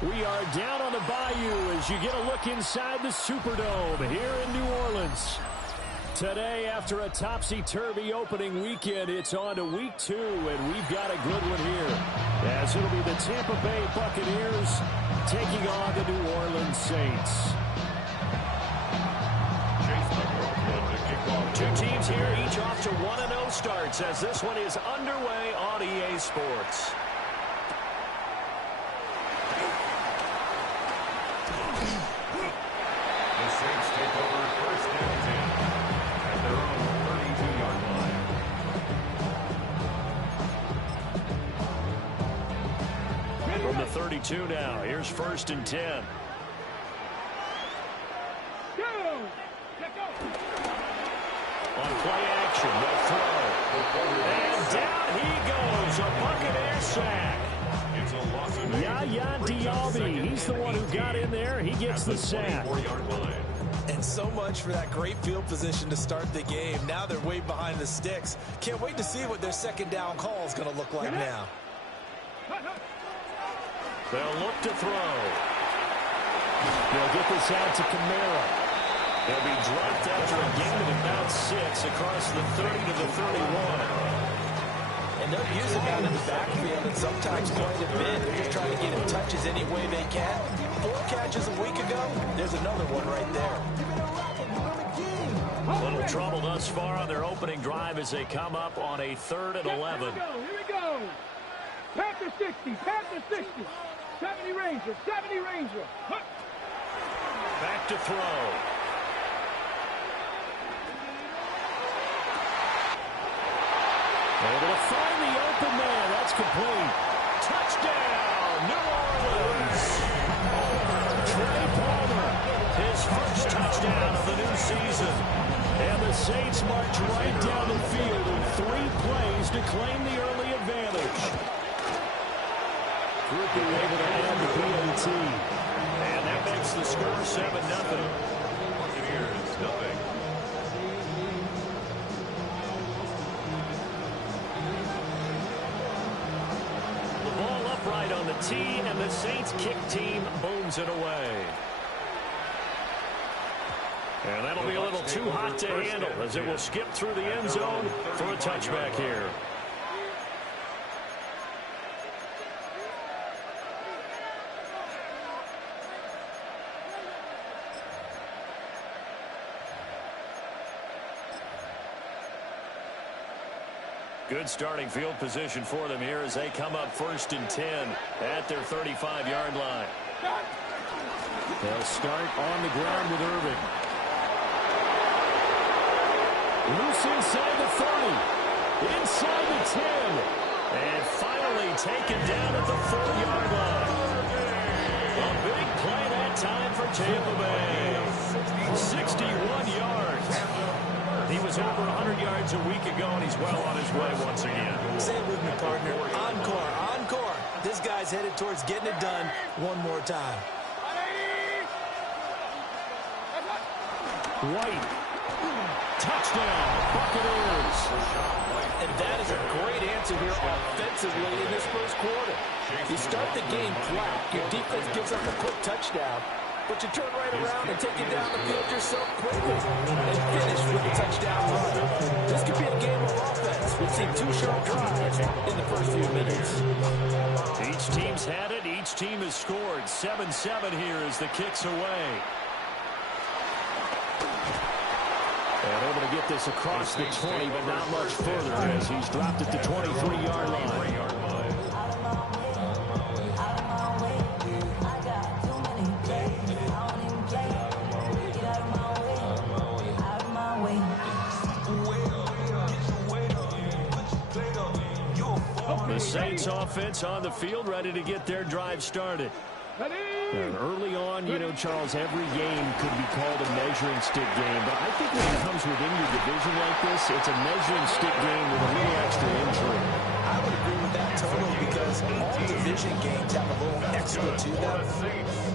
We are down on the Bayou as you get a look inside the Superdome here in New Orleans. Today, after a topsy-turvy opening weekend, it's on to week 2, and we've got a good one here. As it'll be the Tampa Bay Buccaneers taking on the New Orleans Saints. Two teams here, each off to 1-0 starts as this one is underway on EA Sports. The Saints take over first and 10 at their own 32-yard line. From the 32 now, here's first and 10. On play action, the throw. And down he goes, a Buccaneer sack. It's a loss of Yaya Diaby, he's the one who got in there. He gets the sack. And so much for that great field position to start the game. Now they're way behind the sticks. Can't wait to see what their second down call is going to look like now. They'll look to throw. They'll get this out to Kamara. They'll be dropped after a gain of about 6 across the 30 to the 31. And they'll use him out in the backfield and sometimes quite a bit. They're just trying to get him touches any way they can. 4 catches a week ago. There's another one right there. A little trouble thus far on their opening drive as they come up on a 3rd and 11. Here we go. Panther 60, Panther 60. 70 Ranger, 70 Ranger. Huh. Back to throw. Able to find the open man. That's complete. Touchdown, New Orleans. Trey Palmer, his first touchdown of the new season. And the Saints march right down the field in 3 plays to claim the early advantage. Groupie able to add the PAT. And that makes the score 7-0. Buccaneers, nothing. Upright on the tee, and the Saints kick team booms it away. And that'll be a little too hot to handle as it will skip through the end zone for a touchback here. Good starting field position for them here as they come up first and 10 at their 35-yard line. They'll start on the ground with Irving. Loose inside the 30. Inside the 10. And finally taken down at the 4-yard line. A big play that time for Tampa Bay. 61 yards. He was over 100 yards a week ago, and he's well on his way once again. Say it with me, partner. Encore, encore. This guy's headed towards getting it done one more time. White. Touchdown, Buccaneers. And that is a great answer here offensively in this first quarter. You start the game flat. Your defense gives up a quick touchdown. But you turn right around and take it down the field yourself quickly and finish with a touchdown run. This could be a game of offense. We've seen 2 short drives in the first few minutes. Each team's had it. Each team has scored. 7-7 here as the kick's away. And able to get this across the 20, but not much further as he's dropped at the 23-yard line. The Saints offense on the field ready to get their drive started. And early on, you know, Charles, every game could be called a measuring stick game. But I think when it comes within your division like this, it's a measuring stick game with a little extra intrigue. I would agree with that totally because all division games have a little extra to them.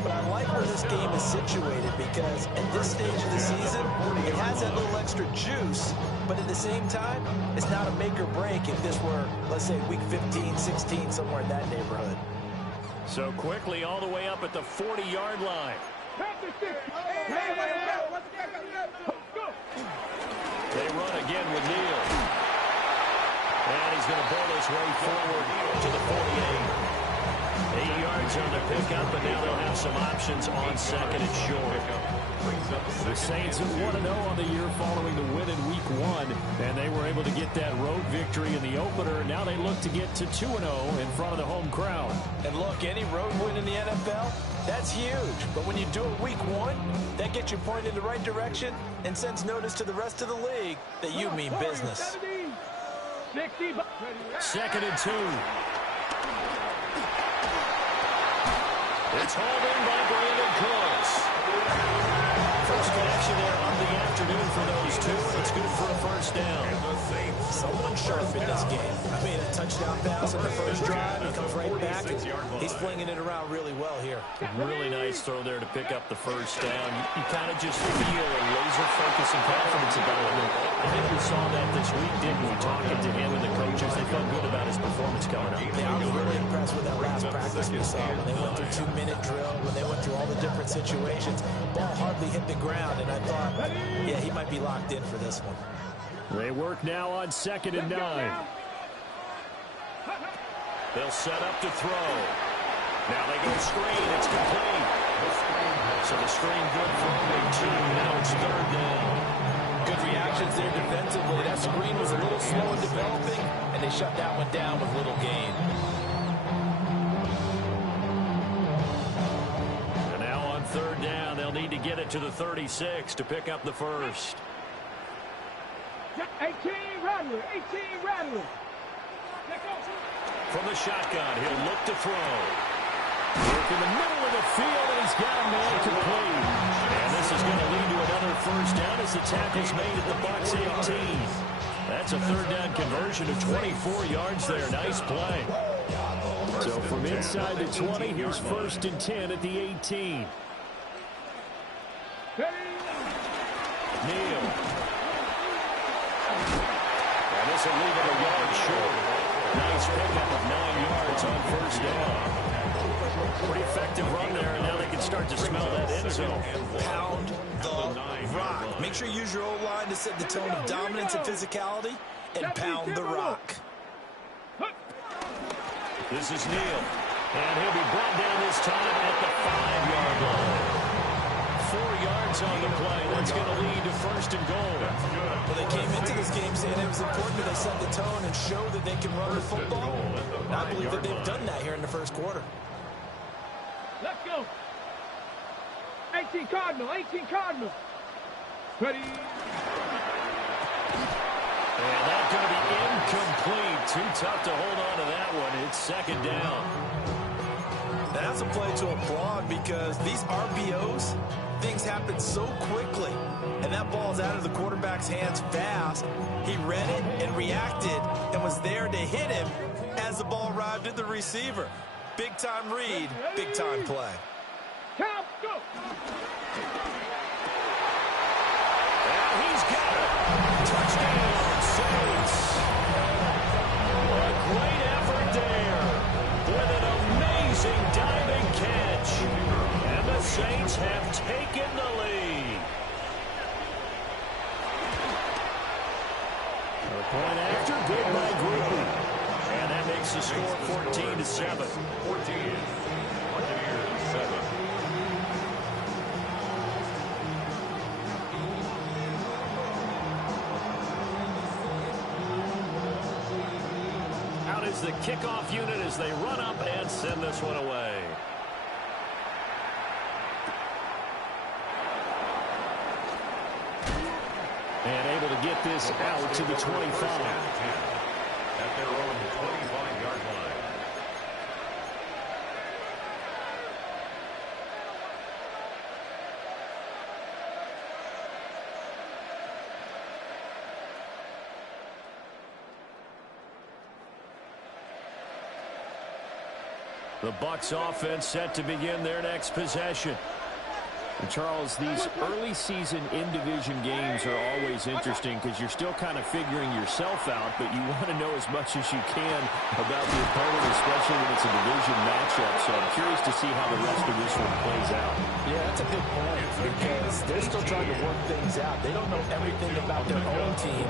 But I like where this game is situated because at this stage of the season, it has that little extra juice. But at the same time, it's not a make or break if this were, let's say, week 15, 16, somewhere in that neighborhood. So quickly all the way up at the 40-yard line. They run again with Neal. And he's going to bowl his way forward to the 48. 8 yards on the pickup, and now they'll have some options on second and short. The Saints have 1-0 on the year following the win in Week 1, and they were able to get that road victory in the opener. Now they look to get to 2-0 in front of the home crowd. And look, any road win in the NFL, that's huge. But when you do it Week 1, that gets you pointed in the right direction and sends notice to the rest of the league that you mean business. Second and 2. It's hauled in by Brandon Cooks. First connection there of the afternoon for those two. It's good for a first down. Someone sharp in this game. I mean, a touchdown pass on the first drive. He comes right back, and he's flinging it around really well here. Really nice throw there to pick up the first down. You kind of just feel a laser focus and confidence about him. I think we saw that this week, didn't we? Talking to him and the coaches, they felt good about his performance coming up. Yeah, I was really impressed with that last practice we saw when they went through 2-minute drill, when they went through all the different situations. Ball hardly hit the ground, and I thought, yeah, he might be locked in for this one. They work now on 2nd and 9. They'll set up to throw. Now they go screen. It's complete. So the screen good for a big two. Now it's 3rd down. Good reactions there defensively. That screen was a little slow in developing, and they shut that one down with little gain. And now on 3rd down, they'll need to get it to the 36 to pick up the first. 18 Rattler. From the shotgun, he'll look to throw. Work in the middle of the field, and he's got a man complete. And this is going to lead to another first down as the tackle's made at the Bucs 18. That's a 3rd down conversion of 24 yards there. Nice play. So from inside the 20, here's 1st and 10 at the 18. Neal. And this will leave it a yard short. Nice pickup of 9 yards on 1st down. Pretty effective run there, and now they can start to smell that end zone. Pound the rock. Make sure you use your O-line to set the tone of dominance and physicality, and pound the rock. This is Neal, and he'll be brought down this time at the 5-yard line. 4 yards on the play. That's going to lead to 1st and goal. Well, they came into this game saying it was important that they set the tone and show that they can run the football. And I believe that they've done that here in the first quarter. Let's go. 18 Cardinal. Ready. And that's going to be incomplete. Too tough to hold on to that one. It's 2nd down. Now, that's a play to applaud because these RPOs, things happen so quickly. And that ball's out of the quarterback's hands fast. He read it and reacted and was there to hit him as the ball arrived at the receiver. Big-time read, big-time play. Count, go. And he's got it. Touchdown, Saints. A great effort there with an amazing diving catch. And the Saints have taken the lead. A point after, good by Griffin. And that makes the score 14-7. 14. Buccaneers 7. Out is the kickoff unit as they run up and send this one away. And able to get this out to the 25. At their own 25-yard line. The Bucs offense set to begin their next possession. And Charles, these early season in-division games are always interesting because you're still kind of figuring yourself out, but you want to know as much as you can about the opponent, especially when it's a division matchup. So I'm curious to see how the rest of this one plays out. Yeah, that's a good point because they're still trying to work things out. They don't know everything about their own team,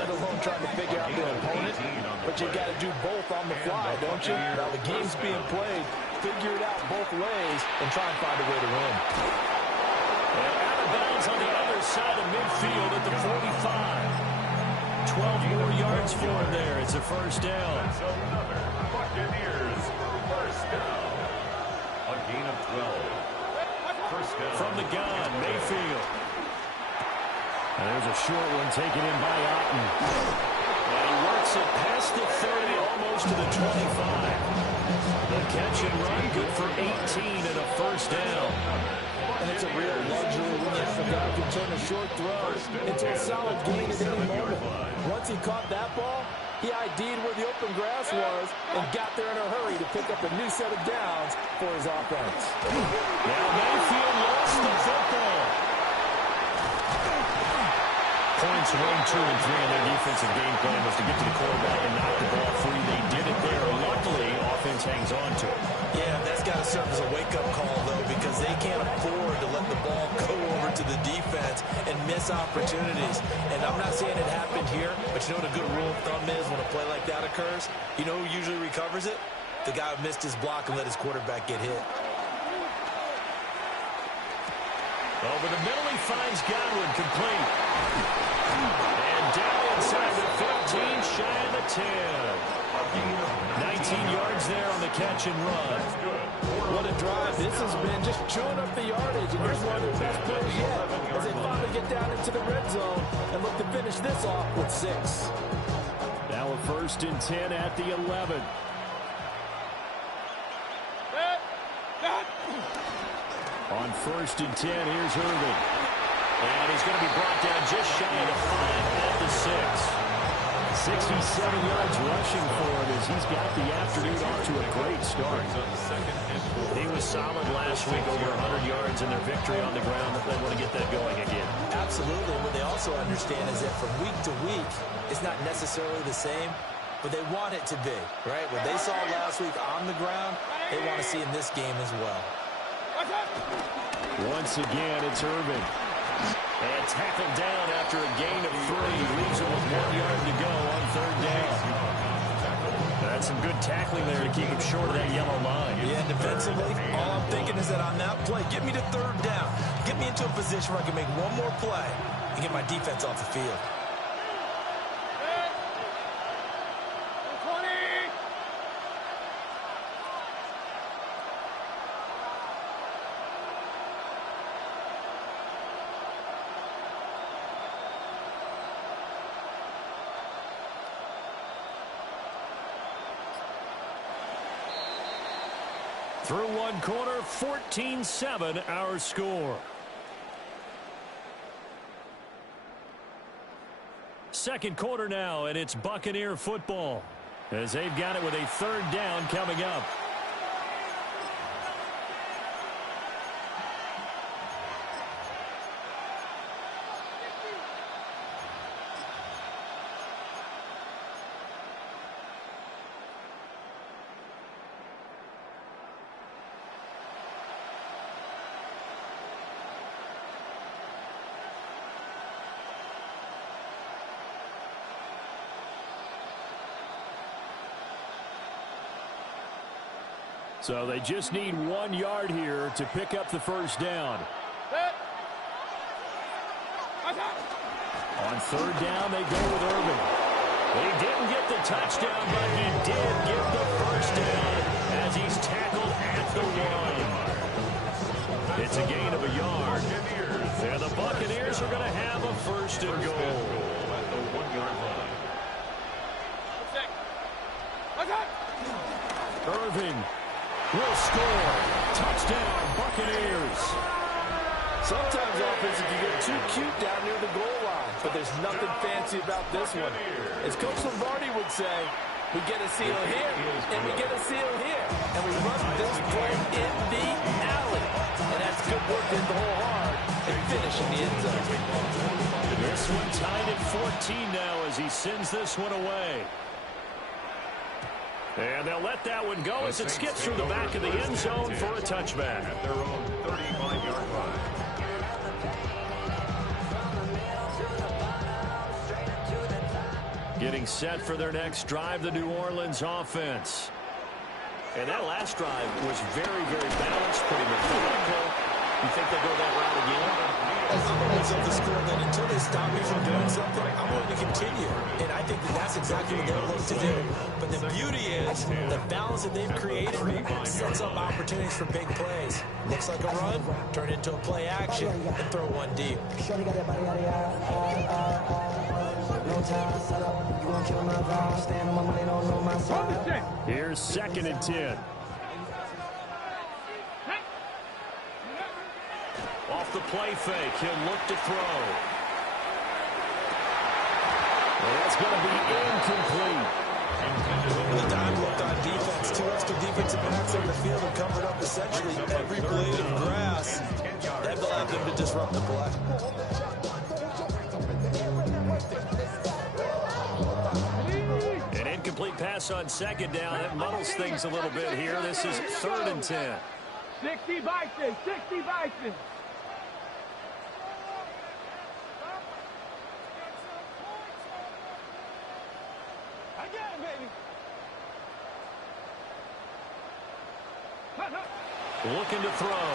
let alone trying to figure out their opponent. But you got to do both on the fly, don't you? Now the game's being played, figure it out both ways, and try and find a way to win. And out of bounds on the other side of midfield at the 45. 12 more yards for him there. It's a first down. Buccaneers, first down. A gain of 12. First down. From the gun, Mayfield. And there's a short one taken in by Otten. And he works it past the 30, almost to the 25. The catch and run, good for 18 and a first down. And it's a real luxury when you have a guy who can turn a short throw into a solid gain at any moment. Once he caught that ball, he ID'd where the open grass was and got there in a hurry to pick up a new set of downs for his offense. Now Mayfield lost the football. Points 1, 2, and 3 in their defensive game plan was to get to the quarterback and knock the ball free. They did it there. Luckily, offense hangs on to it. Yeah, that's got to serve as a wake-up call, though, because they can't afford to let the ball go over to the defense and miss opportunities. And I'm not saying it happened here, but you know what a good rule of thumb is when a play like that occurs? You know who usually recovers it? The guy who missed his block and let his quarterback get hit. Over the middle, he finds Godwin, complete. And down inside the 15, shy of the 10. 19 yards there on the catch and run. What a drive. This has been just chewing up the yardage, and here's one of their best plays yet as they finally get down into the red zone and look to finish this off with 6. Now a 1st and 10 at the 11. On 1st and 10, here's Irving. And he's going to be brought down just shy of the 5 at the 6. 67 yards rushing for him as he's got the afternoon off to a great start. He was solid last week, over 100 yards in their victory on the ground. They want to get that going again. Absolutely. What they also understand is that from week to week, it's not necessarily the same, but they want it to be, right? What they saw last week on the ground, they want to see in this game as well. Once again, it's Irving. And tackled down after a gain of 3. Leaves him with 1 yard to go on 3rd down. That's some good tackling there to keep him short of that yellow line. Yeah, defensively, all I'm thinking is that on that play, get me to 3rd down. Get me into a position where I can make one more play and get my defense off the field. Through one quarter, 14-7 our score. Second quarter now, and it's Buccaneer football as they've got it with a 3rd down coming up. So they just need 1 yard here to pick up the 1st down. On 3rd down, they go with Irving. He didn't get the touchdown, but he did get the 1st down as he's tackled at the 1. It's a gain of a yard. And the Buccaneers are going to have a 1st and goal. At the 1 yard line. Irving will score. Touchdown, Buccaneers. Sometimes offenses can get too cute down near the goal line, but there's nothing fancy about this one. As Coach Lombardi would say, we get a seal here, and we get a seal here, and we run this play in the alley. And that's good work in the whole hall. smashing the end zone. This one tied at 14 now as he sends this one away. And they'll let that one go as it skips through the back of the end zone for a touchback. At their own 35-yard line. Getting set for their next drive, the New Orleans offense. And that last drive was very, very balanced, pretty methodical. You think they'll go that route again? I'm always of the school that until they stop me from doing something, I'm going to continue. And I think that that's exactly what they're looking to do. But the beauty is the balance that they've created sets up opportunities for big plays. Looks like a run, turn it into a play action, and throw one deep. Here's 2nd and 10. Off the play fake, he'll look to throw. And that's going to be incomplete. The dime looked on defense. 2 extra defensive backs on the field and covered up essentially every blade of grass. That allowed them to disrupt the play. An incomplete pass on 2nd down. That muddles things a little bit here. This is 3rd and 10. 60 Bison, 60 Bison. I got it, baby. Looking to throw.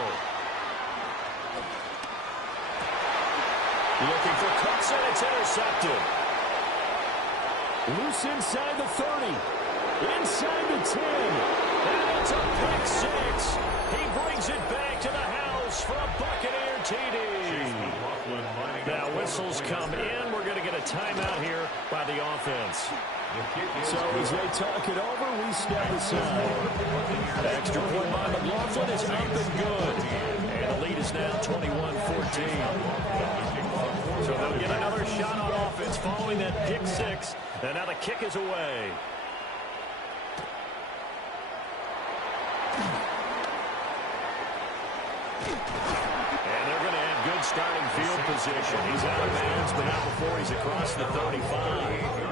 Looking for Cooks, and it's intercepted. Loose inside the 30. Inside the 10. And it's a pick 6. He brings it back to the house for a Buccaneer TD. Now whistles come in. We're going to get a timeout here by the offense. So as they talk it over, we step aside. Extra point by McLaughlin is up and good. And the lead is now 21-14. So they'll get another shot on offense following that pick 6. And now the kick is away. And they're going to have good starting field position. He's out of bounds, but not before he's across the 35.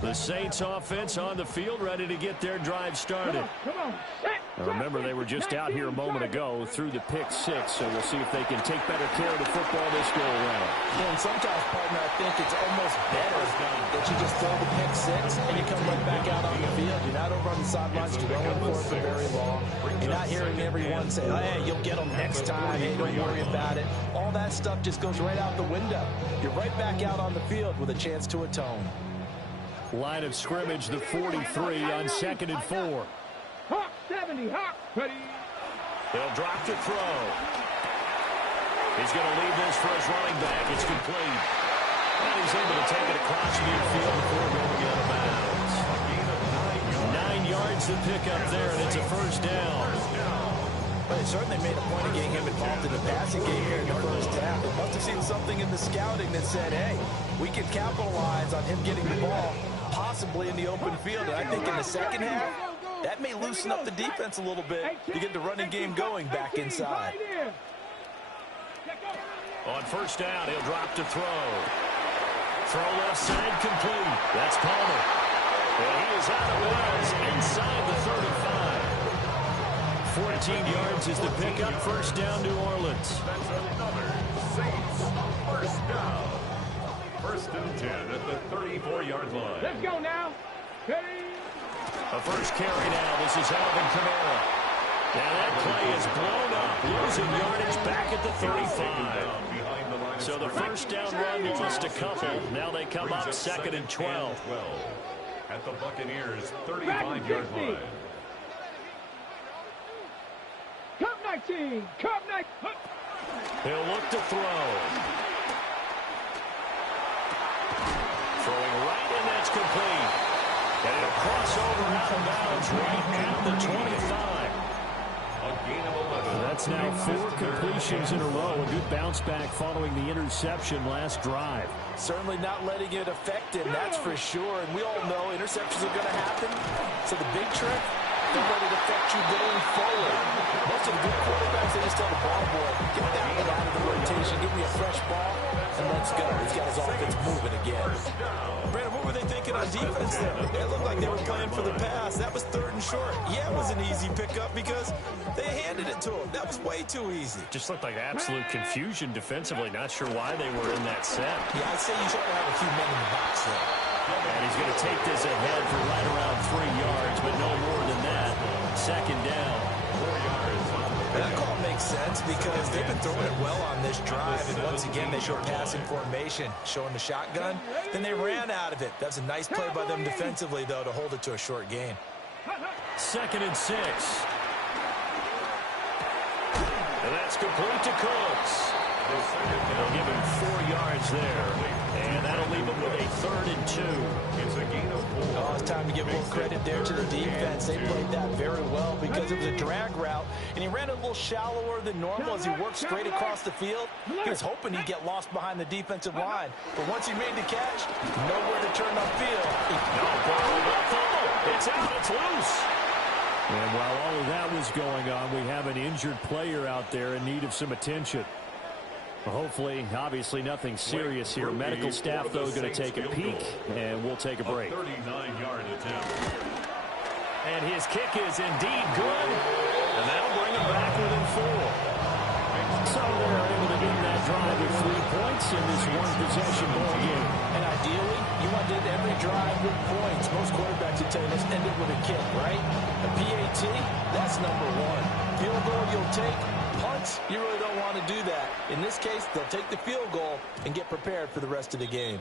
The Saints offense on the field, ready to get their drive started. Come on. Now remember, they were just out here a moment ago through the pick 6, so we'll see if they can take better care of the football this go around. And sometimes, partner, I think it's almost better that you just throw the pick 6 and you come right back out on the field. You're not over on the sidelines dwelling for it for very long. You're not hearing everyone say, oh, hey, you'll get them next time. Hey, don't worry about it. All that stuff just goes right out the window. You're right back out on the field with a chance to atone. Line of scrimmage, the 43 on 2nd and 4. Hawk 70, Hawk. Ready. He'll drop to throw. He's going to leave this for his running back. It's complete. And he's able to take it across midfield before going out of bounds. 9 yards to pick up there, and it's a first down. But they certainly made a point of getting him involved in the passing game here in the first half. They must have seen something in the scouting that said, hey, we can capitalize on him getting the ball, possibly in the open field. And I think in the second half, that may loosen up the defense a little bit to get the running game going back inside. On first down, he'll drop to throw. Throw left side complete. That's Palmer. And he is out of bounds inside the 35. 14 yards is the pickup. First down, New Orleans. That's another Saints first down. 1st and 10 at the 34-yard line. Let's go now. Ready. A first carry now. This is Alvin Kamara. Now that play is blown up. Losing yardage back at the 35. So the first down run lost a couple. Now they come up 2nd and 12. At the Buccaneers' 35-yard line. Cup 19. Cup 19. He'll look to throw. Throwing right, and that's complete. And it'll cross over out of bounds right at the 25. A gain of 11. That's now 4 completions in a row. A good bounce back following the interception last drive. Certainly not letting it affect him, that's for sure. And we all know interceptions are going to happen. So the big trick, don't let it affect you going forward. Most of the good quarterbacks, they just tell the ball boy, get that one out of the rotation, give me a fresh ball, and let's go. He's got his offense moving again. Brandon, what were they thinking on defense there? It looked like they were playing for the pass. That was 3rd and short. Yeah, it was an easy pickup because they handed it to him. That was way too easy. Just looked like absolute confusion defensively. Not sure why they were in that set. Yeah, I'd say you try to have a few men in the box there. And he's going to take this ahead for right around 3 yards, but no more than that. 2nd down. 4 yards. And that call makes sense because they've been throwing it well on this drive. And once again, they show passing formation, showing the shotgun. Then they ran out of it. That's a nice play by them defensively, though, to hold it to a short gain. 2nd and 6. And that's complete to Cooks. They'll give him 4 yards there. And that'll leave him with a 3rd and 2. It's a gain of 4. Oh, it's time to give a little credit there to the defense. They played that very well because it was a drag route, and he ran a little shallower than normal as he worked straight across the field. He was hoping he'd get lost behind the defensive line, but once he made the catch, nowhere to turn upfield. It's out. It's loose. And while all of that was going on, we have an injured player out there in need of some attention. Hopefully, obviously nothing serious here. Medical staff, though, going to take a peek, and we'll take a break. 39-yard attempt. And his kick is indeed good. And that'll bring him back within 4. So they're able to end that drive with 3 points in this one-possession ball game. And ideally, you want to end every drive with points. Most quarterbacks would tell you, let's end it with a kick, right? A PAT, that's number 1. Field goal you'll take. Punts, you really don't want to do that. In this case, they'll take the field goal and get prepared for the rest of the game.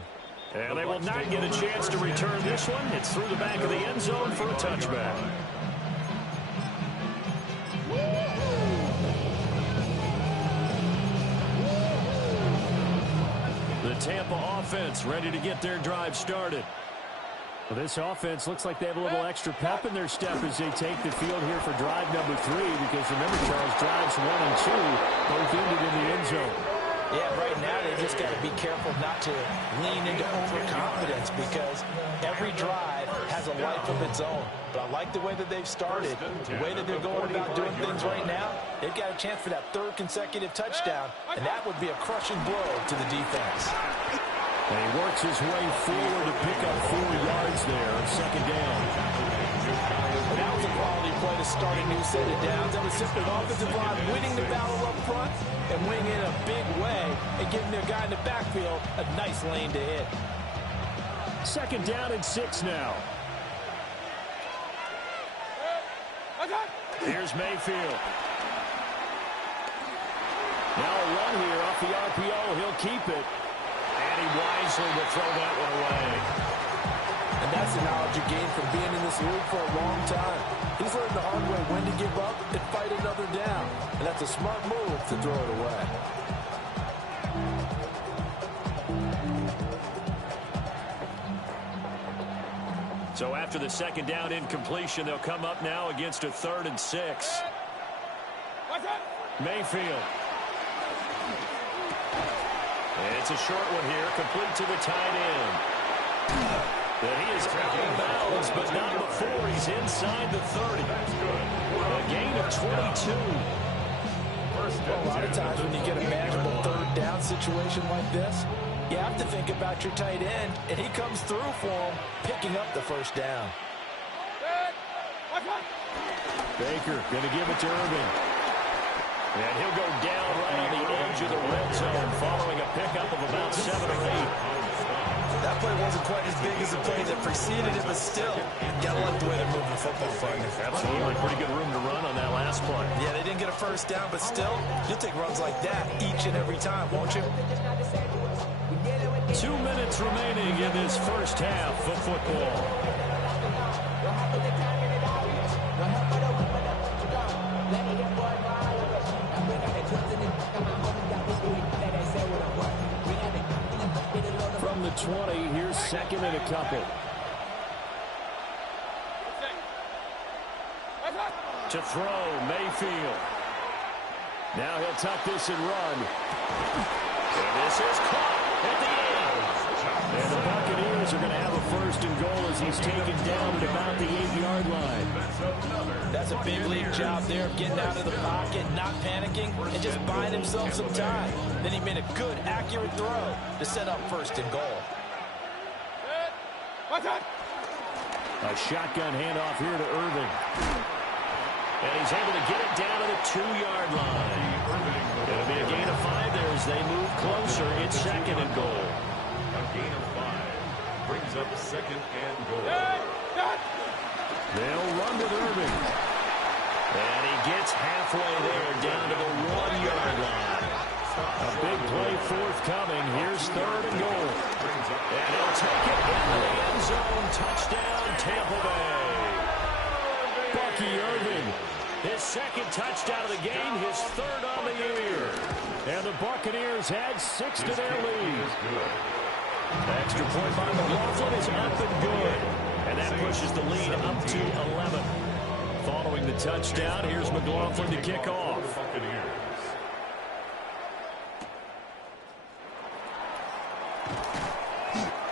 And they will not get a chance to return this one. It's through the back of the end zone for a touchback. The Tampa offense ready to get their drive started. Well, this offense looks like they have a little extra pep in their step as they take the field here for drive number 3, because remember, Charles, drives 1 and 2 both ended in the end zone. Yeah, right now they just got to be careful not to lean into overconfidence because every drive has a life of its own. But I like the way that they've started, the way that they're going about doing things right now. They've got a chance for that 3rd consecutive touchdown, and that would be a crushing blow to the defense. And he works his way forward to pick up 4 yards there on 2nd down. And that was a quality play to start a new set of downs. That was simply the offensive line winning the battle up front and winning in a big way and giving their guy in the backfield a nice lane to hit. 2nd down and 6 now. Here's Mayfield. Now a run here off the RPO. He'll keep it. And he wisely will throw that one away. And that's the knowledge you gain from being in this league for a long time. He's learned the hard way when to give up and fight another down. And that's a smart move to throw it away. So after the 2nd down incompletion, they'll come up now against a 3rd and 6. Mayfield. It's a short one here, complete to the tight end. And he is out of bounds, but not before he's inside the 30. A gain of 22. A lot of times when you get a manageable 3rd down situation like this, you have to think about your tight end, and he comes through for him, picking up the 1st down. Baker going to give it to Irving. And he'll go down right on the edge of the red zone following a pickup of about 7 or 8. That play wasn't quite as big as the play that preceded it, but still, gotta like the way they're moving the football, partner. Absolutely. Pretty good room to run on that last play. Yeah, they didn't get a 1st down, but still, you'll take runs like that each and every time, won't you? 2 minutes remaining in this first half of football. From the 20, here's 2nd and a couple. To throw, Mayfield. Now he'll tuck this and run. And this is caught at the end. And the Buccaneers are going to have a first and goal as he's taken down at about the 8-yard line. That's a big league job there of getting out of the pocket, not panicking, and just buying himself some time. Then he made a good, accurate throw to set up first and goal. A shotgun handoff here to Irving. And he's able to get it down to the 2-yard line. It'll be a gain of 5 there as they move closer. It's second and goal. A gain of 5 brings up second and goal. They'll run with Irving. And he gets halfway there down to the 1-yard line. A big play forthcoming. Here's third and goal. And he'll take it into the end zone. Touchdown, Tampa Bay. Bucky Irving, his second touchdown of the game, his third on the year. And the Buccaneers add 6 to their lead. Extra point by McLaughlin is up and good. And that pushes the lead up to 11. Following the touchdown, here's McLaughlin to kick off.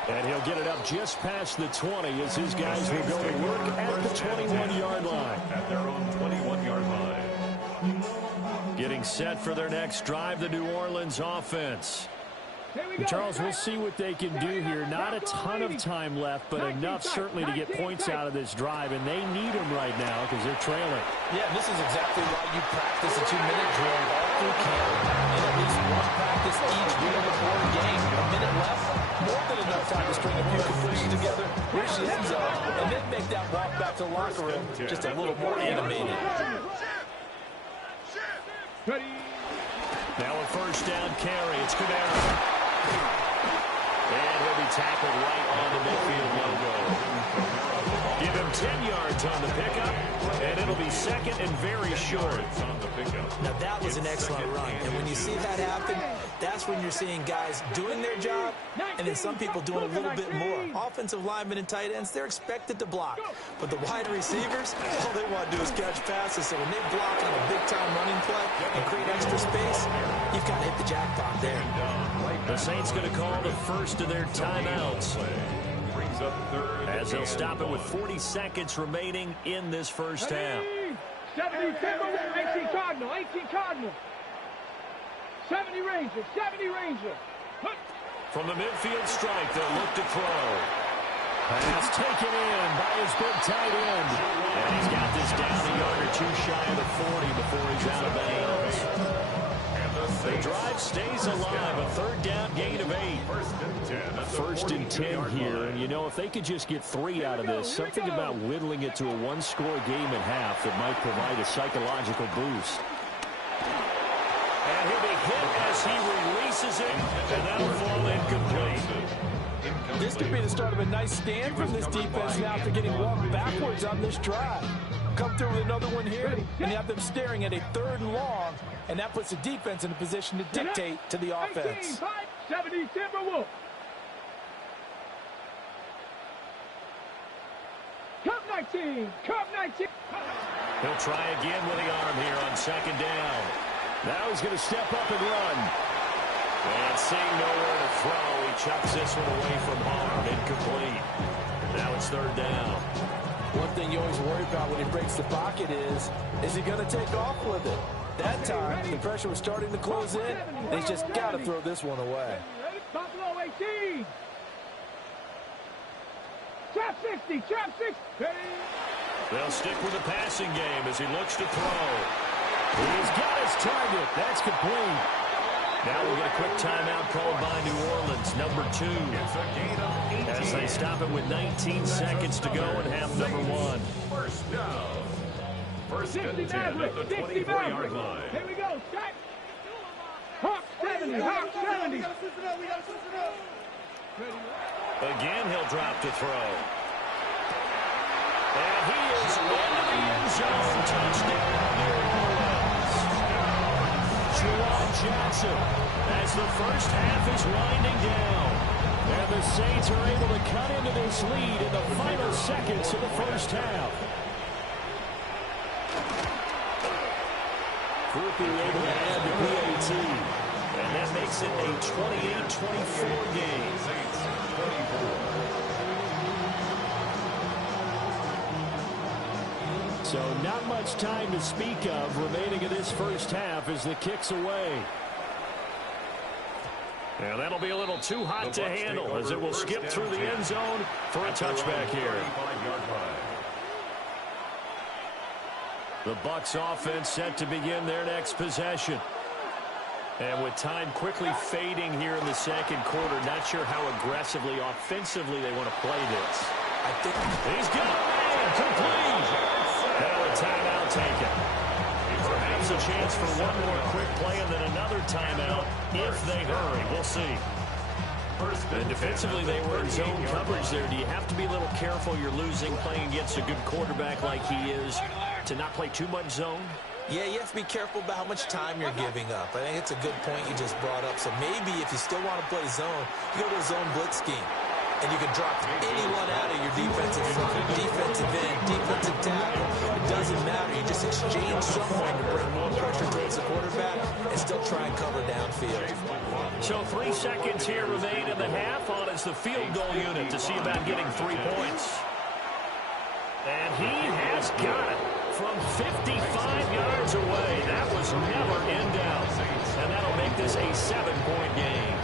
And he'll get it up just past the 20 as his guys will go to work at the 21-yard line. At their own 21-yard line. Getting set for their next drive, the New Orleans offense. And Charles, we'll see what they can do here. Not a ton of time left, but enough certainly to get points out of this drive, and they need them right now because they're trailing. Yeah, this is exactly why you practice a 2-minute drill all through camp, and at least one practice each week before a game. A minute left, more than enough time to string a few completions together, reach the end zone, and then make that walk back to the locker room just a little more animated. Now a first down carry. It's Kamara. And he'll be tackled right on the midfield logo. Give him 10 yards on the pickup, and it'll be second and very short. Now that was an excellent run, and when you see that happen, that's when you're seeing guys doing their job, and then some people doing a little bit more. Offensive linemen and tight ends, they're expected to block, but the wide receivers, all they want to do is catch passes, so when they block on a big-time running play and create extra space, you've got to hit the jackpot there. The Saints going to call the first of their timeouts, as they'll stop it with 40 seconds remaining in this first half. 70 Cardinal, 18 Cardinal. 70 Ranger, 70 Ranger. From the midfield strike, they'll look to throw. Pass taken in by his big tight end. And he's got this down a yard or two shy of the 40 before he's out of bounds. The drive stays alive, a third down gain of 8. First and 10 here, and you know, if they could just get 3 out of this, something about whittling it to a one-score game at half that might provide a psychological boost. And he'll be hit as he releases it, and that'll fall incomplete. This could be the start of a nice stand from this defense now after getting walked backwards on this drive. Come through with another one here, and you have them staring at a 3rd and long, and that puts the defense in a position to dictate to the offense. 70 Timberwolves. Cup 19, Cup 19. He'll try again with the arm here on second down. Now he's going to step up and run. And seeing nowhere to throw, he chucks this one away from harm. Incomplete. Now it's 3rd down. One thing you always worry about when he breaks the pocket is he going to take off with it? That time, the pressure was starting to close in, and he's just got to throw this one away. Buffalo 18. Trap 60, trap 60. They'll stick with the passing game as he looks to throw. He's got his target. That's complete. Now we'll get a quick timeout called by New Orleans, number 2. As they stop it with 19 seconds to go in half number 1. First down. First and 10 at the 24-yard line. Here we go, Scott. Hawk 70, Hawk 70. Again, he'll drop to throw. And he is into the end zone. Touchdown, New Orleans. Juwan Johnson, as the first half is winding down. And the Saints are able to cut into this lead in the final seconds of the first half. Groupie able to add the PAT. And that makes it a 28-24 game. So not much time to speak of remaining in this first half as the kick's away. And that'll be a little too hot to handle as it will skip through the end zone for a touchback here. The Bucs offense set to begin their next possession. And with time quickly fading here in the second quarter, not sure how aggressively, offensively they want to play this. I think he's got a man complete. Now a timeout taken. Perhaps a chance for one more quick play and then another timeout if they hurry. We'll see. And defensively, they were in zone coverage there. Do you have to be a little careful? You're losing playing against a good quarterback like he is to not play too much zone? Yeah, you have to be careful about how much time you're giving up. I think it's a good point you just brought up. So maybe if you still want to play zone, you go to a zone blitz scheme. And you can drop anyone out of your defensive front, defensive end, defensive tackle. It doesn't matter. You just exchange someone to bring more pressure towards the quarterback and still try and cover downfield. So 3 seconds here remain in the half on as the field goal unit to see about getting 3 points. And he has got it from 55 yards away. That was never in doubt. And that'll make this a 7-point game.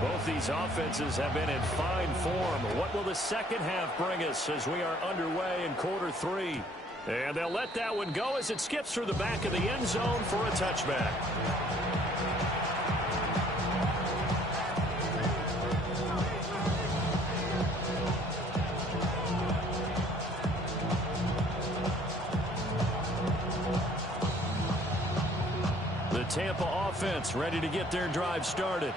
Both these offenses have been in fine form. What will the second half bring us as we are underway in quarter 3? And they'll let that one go as it skips through the back of the end zone for a touchback. The Tampa offense ready to get their drive started.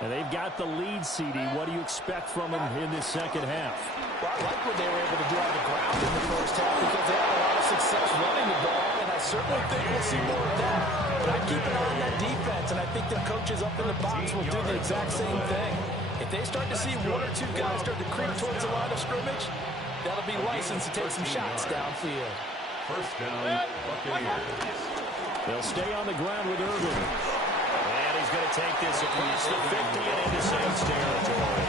And they've got the lead, CD. What do you expect from them in this second half? Well, I like what they were able to do on the ground in the first half because they had a lot of success running the ball, and I certainly think we'll see more of that. But I keep an eye on that defense, and I think their coaches up in the box will do the exact same thing. If they start to see 1 or 2 guys start to creep towards the line of scrimmage, that'll be licensed to take some shots downfield. First down, Buccaneers. They'll stay on the ground with Irvin. And he's going to take this across the 50 and into Saints territory.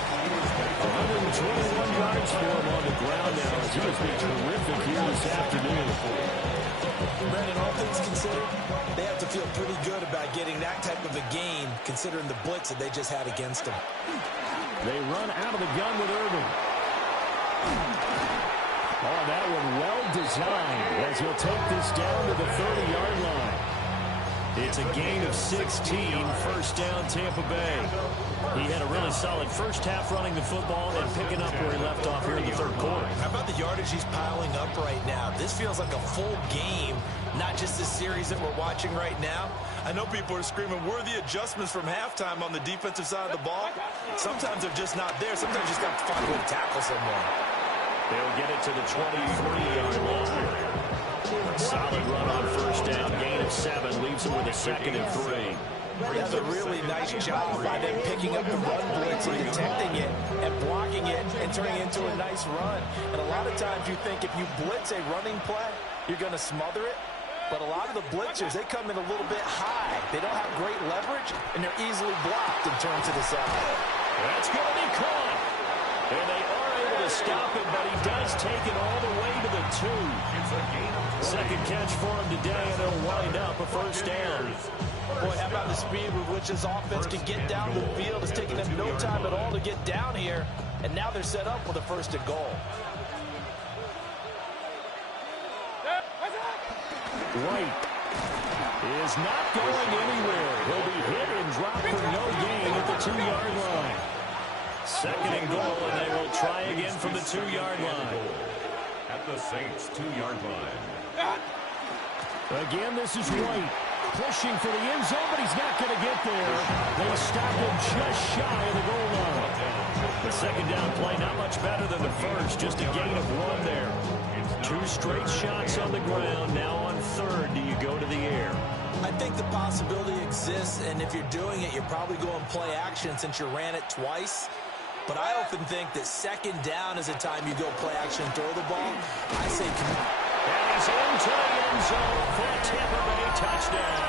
121 yards for him on the ground now as he has been terrific here this afternoon. Brendan, all things considered, they have to feel pretty good about getting that type of a game considering the blitz that they just had against them. They run out of the gun with Irvin. Oh, that one well designed as he'll take this down to the 30-yard line. It's a gain of 16, first down Tampa Bay. He had a really solid first half running the football and picking up where he left off here in the third quarter. How about the yardage he's piling up right now? This feels like a full game, not just the series that we're watching right now. I know people are screaming, where are the adjustments from halftime on the defensive side of the ball? Sometimes they're just not there. Sometimes you just have to find a way to tackle someone. They'll get it to the 23-yard line. Solid run on first down, gain of 7, leaves them with a 2nd and 3. That's a really nice job by them picking up the run blitz and detecting it and blocking it and turning it into a nice run. And a lot of times you think if you blitz a running play, you're going to smother it. But a lot of the blitzers, they come in a little bit high. They don't have great leverage, and they're easily blocked in terms of the side. That's going to be caught. And they are able to stop him, but he does take it all the way to the 2. Second catch for him today, and they'll wind up a first down. Boy, how about the speed with which this offense can get down the field? It's taking them no time at all to get down here, and now they're set up with a 1st and goal. White is not going anywhere. He'll be hit and dropped for no gain at the 2-yard line. 2nd and goal, and they will try again from the 2-yard line. At the Saints 2-yard line. Again, this is White pushing for the end zone, but he's not going to get there. They stop him just shy of the goal line. The second down play, not much better than the first, just a gain of 1 there. 2 straight shots on the ground. Now on 3rd, do you go to the air? I think the possibility exists, and if you're doing it, you're probably going play action since you ran it twice. But I often think that second down is a time you go play action and throw the ball. I say and he's into the end zone for a Tampa Bay touchdown.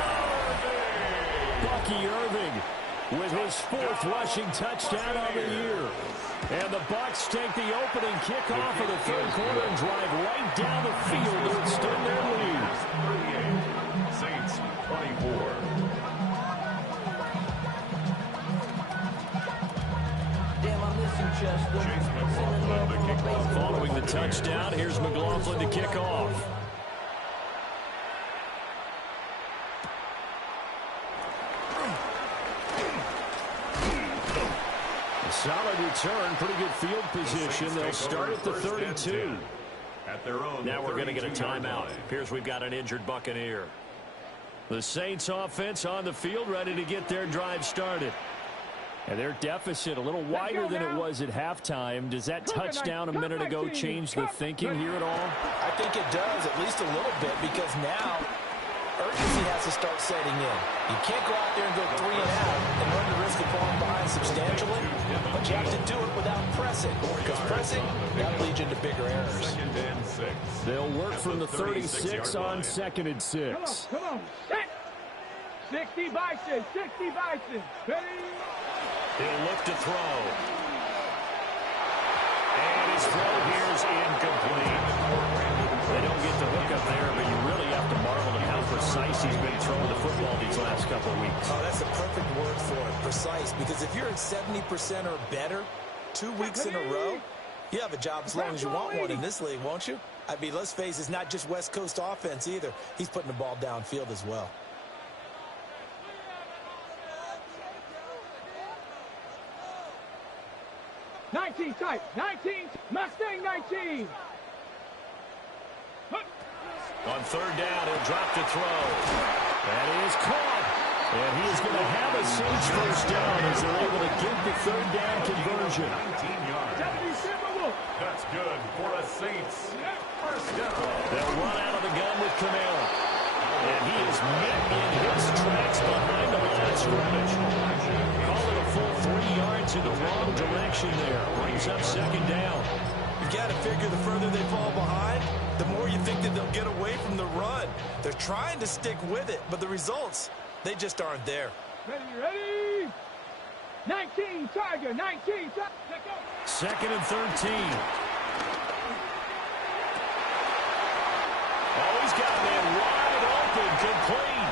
Bucky Irving with his 4th rushing touchdown on the year. And the Bucs take the opening kickoff of the third quarter and drive right down the field to extend their lead. 38, Saints 24. Following the touchdown, here's McLaughlin to kick off. A solid return, pretty good field position. They'll start at the 32. Now we're going to get a timeout. Appears we've got an injured Buccaneer. The Saints offense on the field, ready to get their drive started. And their deficit a little wider than it was at halftime. Does that touchdown a minute ago change the thinking here at all? I think it does, at least a little bit, because now urgency has to start setting in. You can't go out there and go 3 and out and run the risk of falling behind substantially, but you have to do it without pressing, because pressing, that leads into bigger errors. They'll work from the 36 on 2nd and 6. Come on, set. 60 Bison, 60 Bison. Ready? He'll look to throw. And his throw here is incomplete. They don't get the hook up there, but you really have to marvel at how precise he's been throwing the football these last couple of weeks. Oh, that's a perfect word for it, precise, because if you're at 70% or better 2 weeks in a row, you have a job as long as you want one in this league, won't you? I mean, let's face it, it's not just West Coast offense either. He's putting the ball downfield as well. Tight. 19. Mustang 19. On 3rd down, he'll drop to throw. That is caught. And he is going to have a Saints first down as they're able to get the 3rd down conversion. 19 yards. That's good for a Saints first down. They'll run out of the gun with Camara. And he is met in his tracks behind the line of scrimmage. Call it a full 3 yards in the wrong direction there. Brings up 2nd down. You got to figure the further they fall behind, the more you think that they'll get away from the run. They're trying to stick with it, but the results, they just aren't there. Ready? 19, Tiger, 19, Tiger. 2nd and 13. Oh, he's got a man wide open, complete.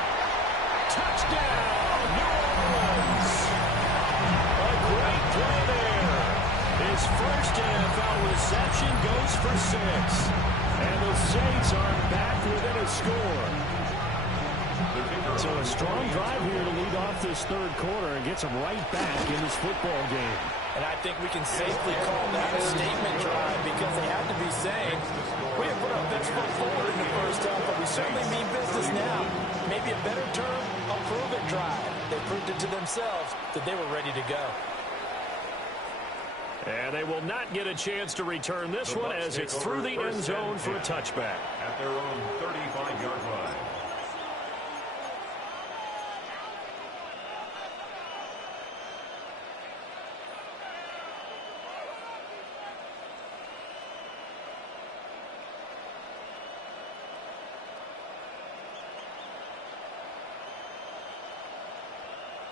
Touchdown, New Orleans. A great play there. His first NFL reception goes for 6. And the Saints are back within a score. So a strong drive here to lead off this 3rd quarter and gets them right back in this football game. And I think we can safely call that a statement drive because they have to be saying, we have put our best foot forward in the first half, but we certainly mean business now. Maybe a better term, a prove-it drive. They proved it to themselves that they were ready to go. And they will not get a chance to return this one as it's through the end zone for a touchback. At their own 35-yard line.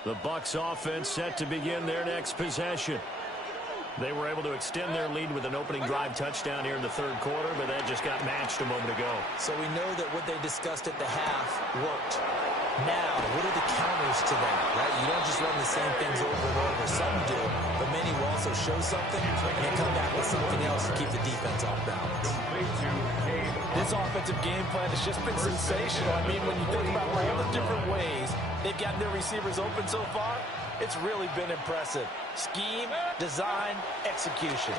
The Bucs offense set to begin their next possession. They were able to extend their lead with an opening drive touchdown here in the 3rd quarter, but that just got matched a moment ago. So we know that what they discussed at the half worked. Now, what are the counters to that, right? You don't just run the same things over and over. Some do, but many will also show something and then come back with something else to keep the defense off balance. This offensive game plan has just been sensational. I mean, when you think about all the different ways they've gotten their receivers open so far, it's really been impressive. Scheme, design, execution.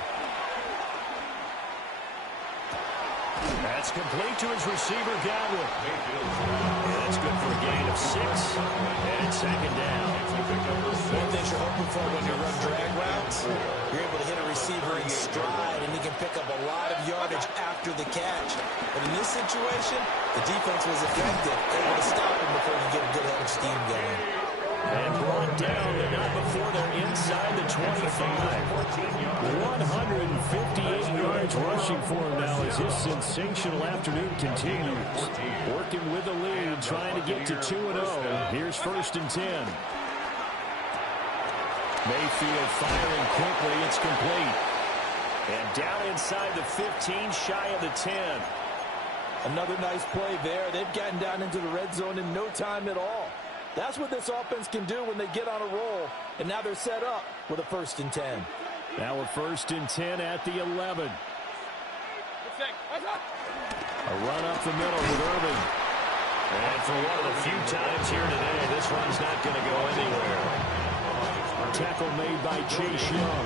That's complete to his receiver, Godwin. And that's good for a gain of 6. And it's 2nd down. One thing you're hoping for when you run drag routes, you're able to hit a receiver in stride, and he can pick up a lot of yardage after the catch. But in this situation, the defense was effective, able to stop him before you get a good head of steam going. And brought down, but not before they're inside the 25. 158 yards rushing for him now as his sensational afternoon continues. Working with the lead, trying to get to 2-0. Here's 1st and 10. Mayfield firing quickly. It's complete. And down inside the 15, shy of the 10. Another nice play there. They've gotten down into the red zone in no time at all. That's what this offense can do when they get on a roll. And now they're set up with a 1st and 10. Now a 1st and 10 at the 11. A run up the middle with Irving. And for one of the few times here today, this run's not going to go anywhere. Tackle made by Chase Young.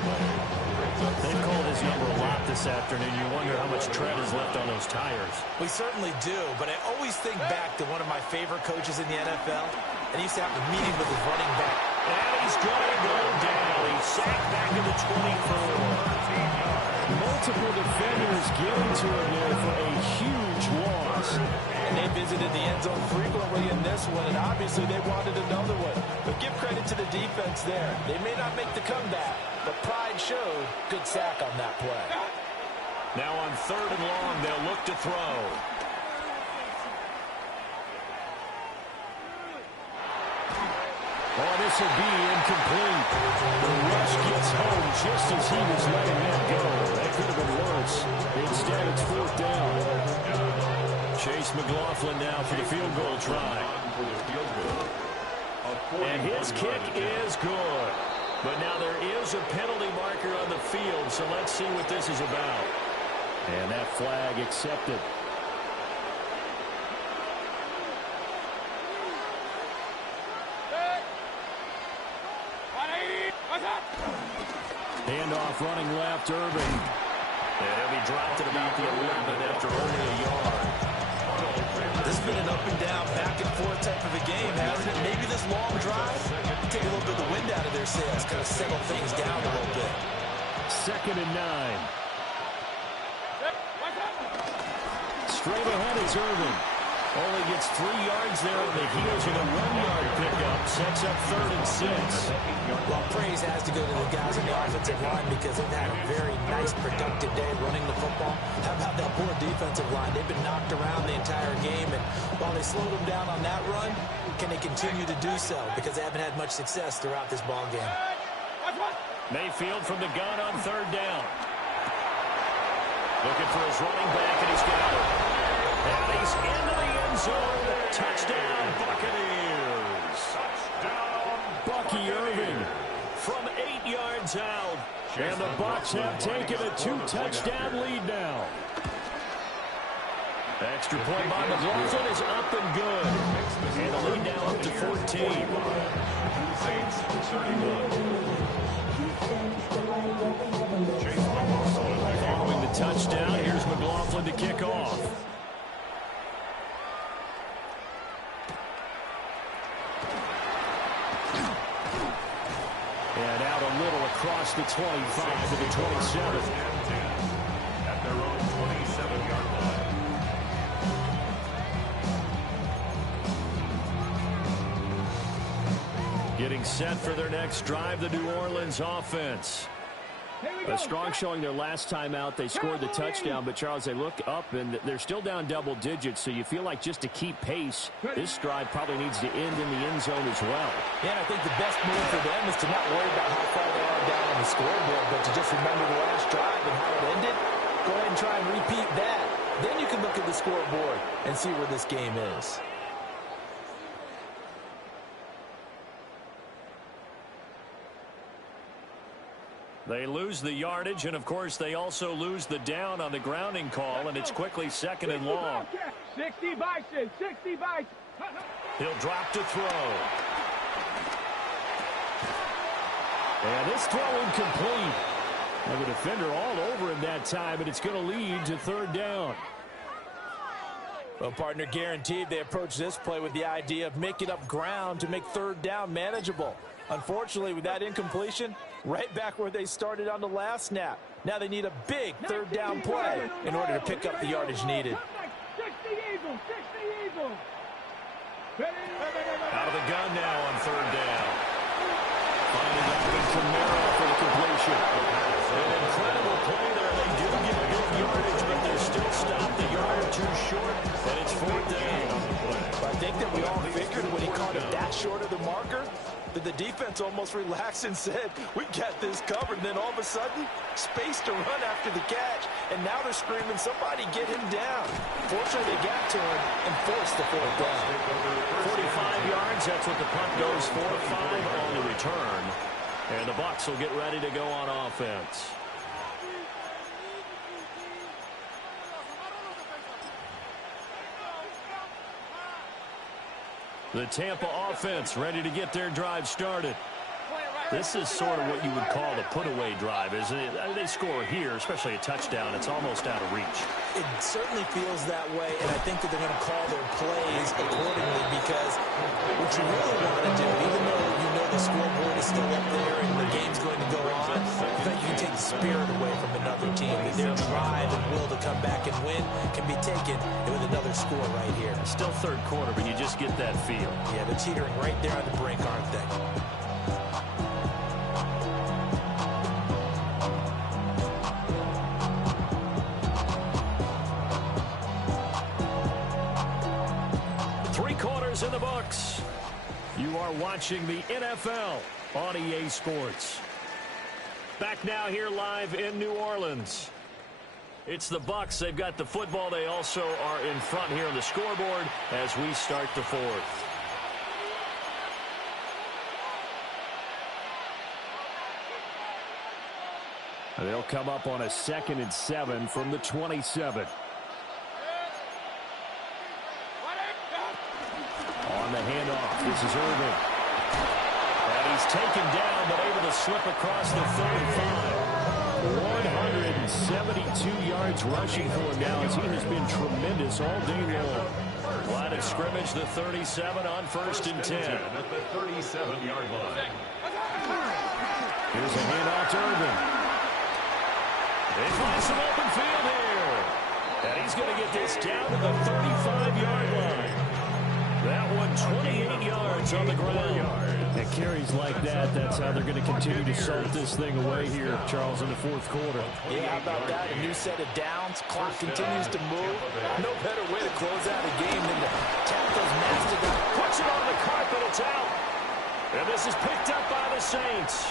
They've called his number a lot this afternoon. You wonder how much tread is left on those tires. We certainly do, but I always think back to one of my favorite coaches in the NFL, and he used to have a meeting with his running back. And he's going to go down. He's sacked back in the 24. Multiple defenders getting to him there for a huge loss. And they visited the end zone frequently in this one, and obviously they wanted another one. But give credit to the defense there. They may not make the comeback, but pride showed. Good sack on that play. Now on 3rd and long, they'll look to throw. Oh, this will be incomplete. The rush gets home just as he was letting that go. That could have been worse. Instead, it's 4th down. Chase McLaughlin now for the field goal try. And his kick is good. But now there is a penalty marker on the field, so let's see what this is about. And that flag accepted. Handoff running left, Irving. And he'll be dropped at about the 11 after only a yard. This has been an up and down, back and forth type of a game, hasn't it? Maybe this long drive take a little bit of the wind out of their sails, kind of settle things down a little bit. 2nd and 9. Straight ahead is Irving. Only gets 3 yards there on the heels of a 1-yard pickup. Sets up 3rd and 6. Well, praise has to go to the guys on the offensive line because they've had a very nice, productive day running the football. How about that poor defensive line? They've been knocked around the entire game, and while they slowed them down on that run, can they continue to do so? Because they haven't had much success throughout this ball game. Mayfield from the gun on 3rd down. Looking for his running back, and he's got it. And he's into the end zone. Touchdown, Buccaneers. Bucky Irving From 8 yards out. and the Bucs have taken a 2-touchdown lead now. Extra point by McLaughlin is up and good. And the lead now up to 14. Following the touchdown, here's McLaughlin to kick off. And out a little across the 25 to the 27. At their own 27-yard line. Getting set for their next drive, the New Orleans offense. A strong showing their last time out. They scored the touchdown, but, Charles, they look up, and they're still down double digits, so you feel like just to keep pace, this drive probably needs to end in the end zone as well. Yeah, and I think the best move for them is to not worry about how far they are down on the scoreboard, but to just remember the last drive and how it ended. Go ahead and try and repeat that. Then you can look at the scoreboard and see where this game is. They lose the yardage, and, of course, they also lose the down on the grounding call, and it's quickly 2nd and long. 60 Bison, 60 Bison. He'll drop to throw. And this throw incomplete. And the defender all over him that time, and it's going to lead to 3rd down. Well, partner, guaranteed they approach this play with the idea of making up ground to make 3rd down manageable. Unfortunately, with that incompletion, right back where they started on the last snap. Now they need a big 3rd down play in order to pick up the yardage needed. 60 Eagles, 60 Eagles. Out of the gun now on 3rd down. Finding open Camaro for the completion. An incredible play there. They do get a good yardage, but they're still stopped a yard or two short, and it's 4th down. I think that we all figured when he caught it that short of the marker, that the defense almost relaxed and said, we got this covered. And then all of a sudden, space to run after the catch. And now they're screaming, somebody get him down. Fortunately, they got to him and forced the 4th down. 45 yards, that's what the punt goes for. 5 on the return. And the Bucs will get ready to go on offense. The Tampa offense ready to get their drive started. This is sort of what you would call a put-away drive, isn't it? I mean, they score here, especially a touchdown. It's almost out of reach. It certainly feels that way, and I think that they're going to call their plays accordingly because what you really want to do, even though you know the scoreboard is still up there and the game's going to go on, in fact, you can take the spirit away from another team. That their drive and will to come back and win can be taken with another score right here. Still 3rd quarter, but you just get that feel. Yeah, they're teetering right there on the brink, aren't they? In the books. You are watching the NFL on EA Sports. Back now here live in New Orleans. It's the Bucs. They've got the football. They also are in front here on the scoreboard as we start the 4th. They'll come up on a 2nd and 7 from the 27. On the handoff, this is Irving. And he's taken down, but able to slip across the 35. 172 yards rushing for him now as he has been tremendous all day long. Line of scrimmage, the 37 on 1st and 10. At the 37-yard line. Here's a handoff to Irving. They find some open field here. And he's going to get this down to the 35-yard line. That one 28 yards on the ground. And carries like that, that's how they're going to continue to salt this thing away here, Charles, in the 4th quarter. Yeah, how about that? A new set of downs. Clock continues to move. No better way to close out a game than to tap those mastodons. Puts it on the carpet. It's out. And this is picked up by the Saints.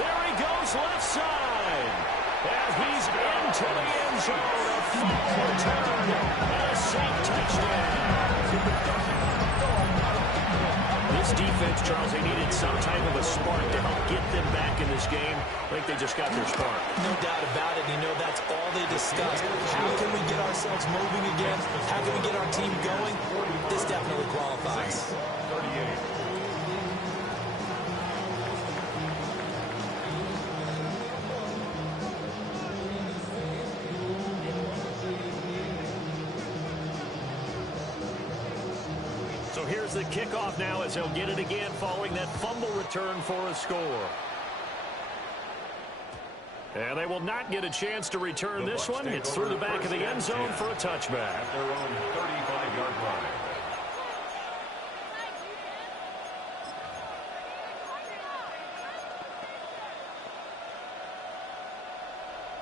There he goes left side. And he's into the end zone. A fumble return and a Saint touchdown. This defense, Charles, they needed some type of a spark to help get them back in this game. I think they just got their spark. No doubt about it. You know, that's all they discussed. How can we get ourselves moving again? How can we get our team going? This definitely qualifies. 38. So here's the kickoff now as he'll get it again following that fumble return for a score. And they will not get a chance to return this one. It's through the back of the end zone for a touchback. At their own 35-yard line.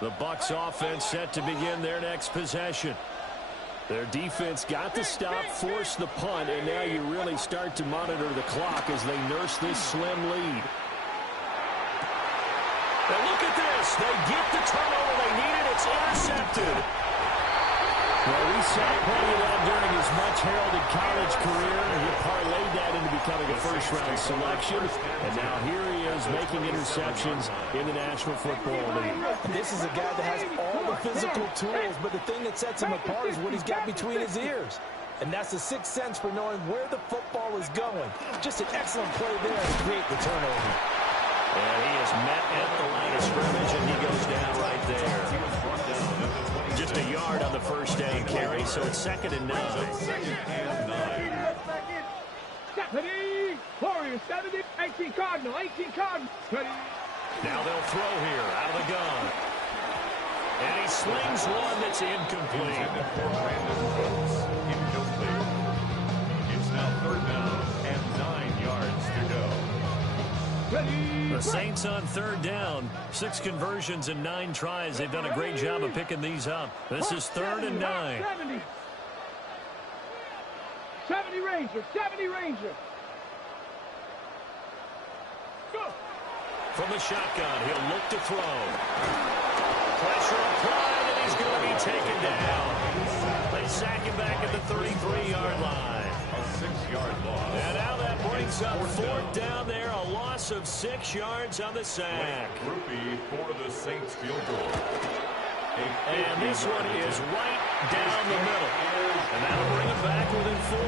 The Bucs offense set to begin their next possession. Their defense got the stop, forced the punt, and now you really start to monitor the clock as they nurse this slim lead. And look at this. They get the turnover they needed. It's intercepted. Well, we saw plenty of that during his much-heralded college career. He parlayed that into becoming a first-round selection. And now here he is making interceptions in the National Football League. And this is a guy that has all the physical tools, but the thing that sets him apart is what he's got between his ears. And that's the sixth sense for knowing where the football is going. Just an excellent play there to create the turnover. And he is met at the line of scrimmage, and he goes down right there. Just a yard on the first down carry, so it's 2nd and 9. 2nd and 9. 70, Warriors, 70, 18 Cardinal, 18 Cardinal. Now they'll throw here out of the gun. And he slings one that's incomplete. Incomplete. It's now 3rd The Saints on third down. 6 conversions and 9 tries. They've done a great job of picking these up. This is 3rd and 9. 70 Ranger. 70 Ranger. Go. From the shotgun, he'll look to throw. Pressure applied, and he's going to be taken down. They sack him back at the 33-yard line. A 6-yard loss. And now that brings up 4th down there. A loss of 6 yards on the sack. Groupie for the Saints field goal. And this one is right down the middle. And that'll bring him back within 4.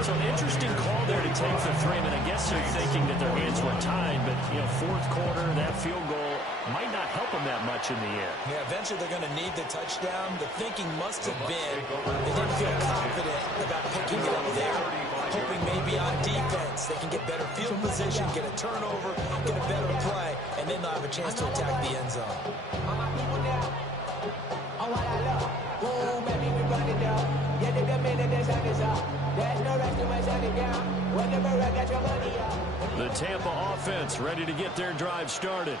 So an interesting call there to take the 3. I mean, I guess they're thinking that their hands were tied, but, you know, 4th quarter, that field goal might not help them that much in the end. Yeah, eventually they're going to need the touchdown. The thinking must have been they didn't feel confident about picking it up there, hoping maybe on defense they can get better field position, get a turnover, get a better play, and then they'll have a chance to attack the end zone. The Tampa offense ready to get their drive started.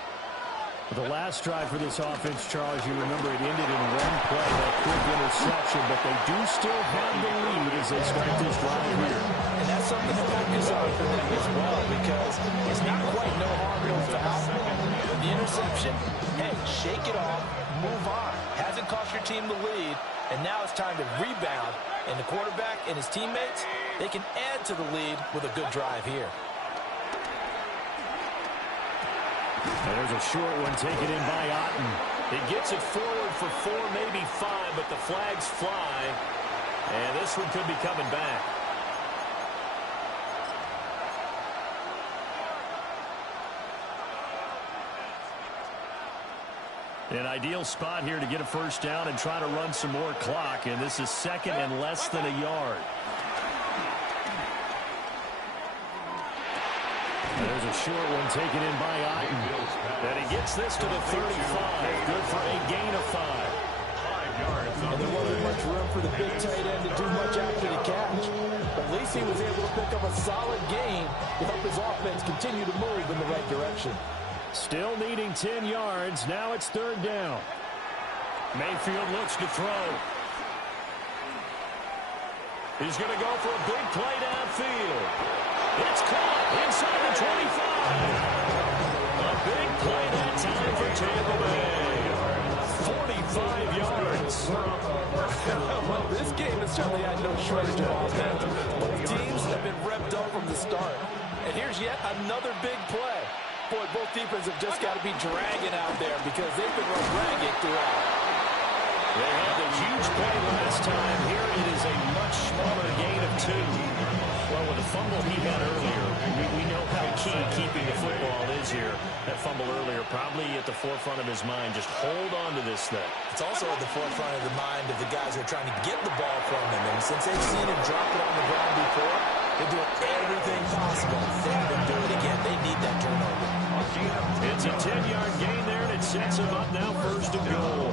The last drive for this offense, Charles, you remember it ended in one play, that quick interception, but they do still have the lead as they start this drive here. And that's something to focus on for them as well, because it's not quite no harm, no foul. But the interception, hey, shake it off, move on. Hasn't cost your team the lead, and now it's time to rebound. And the quarterback and his teammates, they can add to the lead with a good drive here. And there's a short one taken in by Otten. He gets it forward for 4, maybe 5, but the flags fly. And this one could be coming back. An ideal spot here to get a first down and try to run some more clock. And this is 2nd and less than a yard. There's a short one taken in by Otten. And he gets this to the 35. Good for a gain of 5. 5 yards. And there wasn't much room for the big tight end to do much after the catch. But at least he was able to pick up a solid gain to help his offense continue to move in the right direction. Still needing 10 yards. Now it's 3rd down. Mayfield looks to throw. He's going to go for a big play downfield. It's caught inside the 25. A big play that time for Tampa Bay. 45 yards. Well, this game has certainly had no shortage of offense. Both teams have been revved up from the start. And here's yet another big play. Boy, both defenses have just got to be dragging out there because they've been run ragged throughout. They had the huge play last time. Here it is a much smaller gain of 2. Well, with the fumble he had earlier, we know how key keeping the football is here. That fumble earlier probably at the forefront of his mind. Just hold on to this thing. It's also at the forefront of the mind of the guys who are trying to get the ball from him. And since they've seen him drop it on the ground before, they're doing everything possible. They have him do it again. They need that turnover. It's a 10-yard gain there, and it sets him up now 1st and goal.